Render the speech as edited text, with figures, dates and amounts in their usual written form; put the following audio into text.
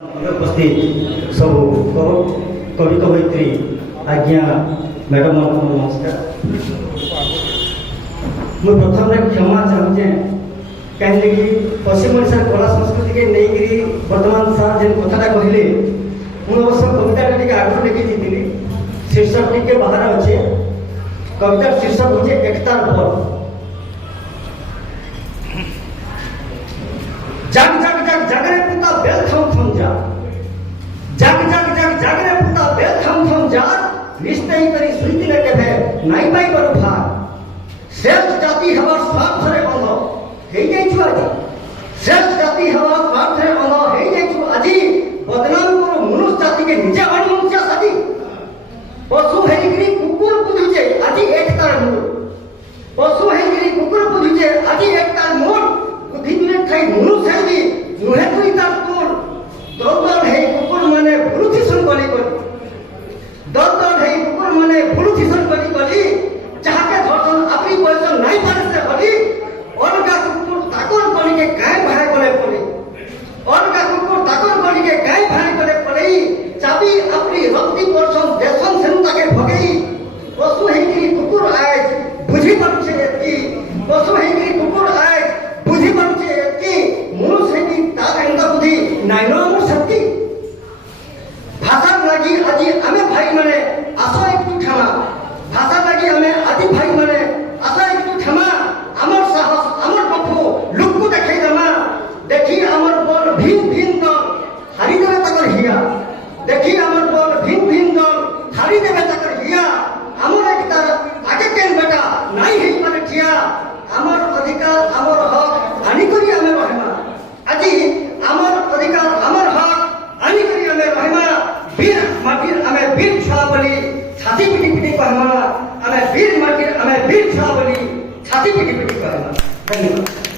उपस्थित सब कवि कवयित्री आज्ञा मैडम नमस्कार। मुझे प्रथम क्षमा चाहूचे कहीं पश्चिम ओडिशा कला संस्कृति के नहीं बर्तमान सार जेन कथाटा कहले मुझे अवश्य कविता टी आगे लिखी शीर्षक टी बाहर अच्छे। कवितार शीर्षक हूँ एकतार बल। जग जग जग जगरे पुता बेल थम थम जा, जग जग जग जगरे पुता बेल थम थम जा, निश्चय करी सुईति ने केभे नाई पाई बरु भार। श्रेष्ठ जाति हमार स्वार्थ रे बंध हेई जाइछु आजी, श्रेष्ठ जाति हमार स्वार्थ रे बंध हेई जाइछु आजी। बदनाम करो मनुष्य जाति के निजे बन मनुष्य साथी पशु हेइगिरी कुकुर बुझुचे आजी एकतार मूल, पशु हेइगिरी कुकुर बुझुचे आजी एकतार मूल। बुद्धिने खाई मनुष्य हेगी नुहे तुई तार तोड़ दौड़ है कुकुर माने भूलुथिसन कली कली, दौड़ है कुकुर माने भूलुथिसन कली कली। जाके धर्षण अपनी पैसा नहीं पारे से कली अलगा कुकुर ताकर कली के गाय भाई कले पड़ी, अलगा कुकुर ताकर कली के गाय भाई कले पड़ी। चाबी अपनी रक्ति पर्सन देशन सेनु ताके भगई। पशु हेगी कुकुर आए बुझी पड़छे एती, पशु हेगी कुकुर आए बुझी पड़छे एती। मनुष्य हेगी तार एंदा बुद्धि नाइनो हमर शक्ति। भाषा लागी আজি आमे भाई माने आसो एकटू क्षमा, भाषा लागी आमे आदि भाई माने आसो एकटू क्षमा। आमर साहस आमर पक्ष लोकको देखाई देमा, देखी आमर बल भिन्न भिन्न दल हारी देवे ताकर हिया, देखी आमर बल भिन्न भिन्न दल हारी देवे ताकर हिया। आमर एकता आगे केन बेटा नाई हेई माने ठिया, आमर अधिकार आमर हक आनी करी आमे रहमा। আজি आमर अधिकार आमर हक आनी करी आमे रहमा। वीर माटिर आमे वीर छुआ बोली छाती पिटी पिटी कहमा, आमे वीर माटिर आमे वीर छुआ बोली छाती पिटी पिटी कहमा। धन्यवाद।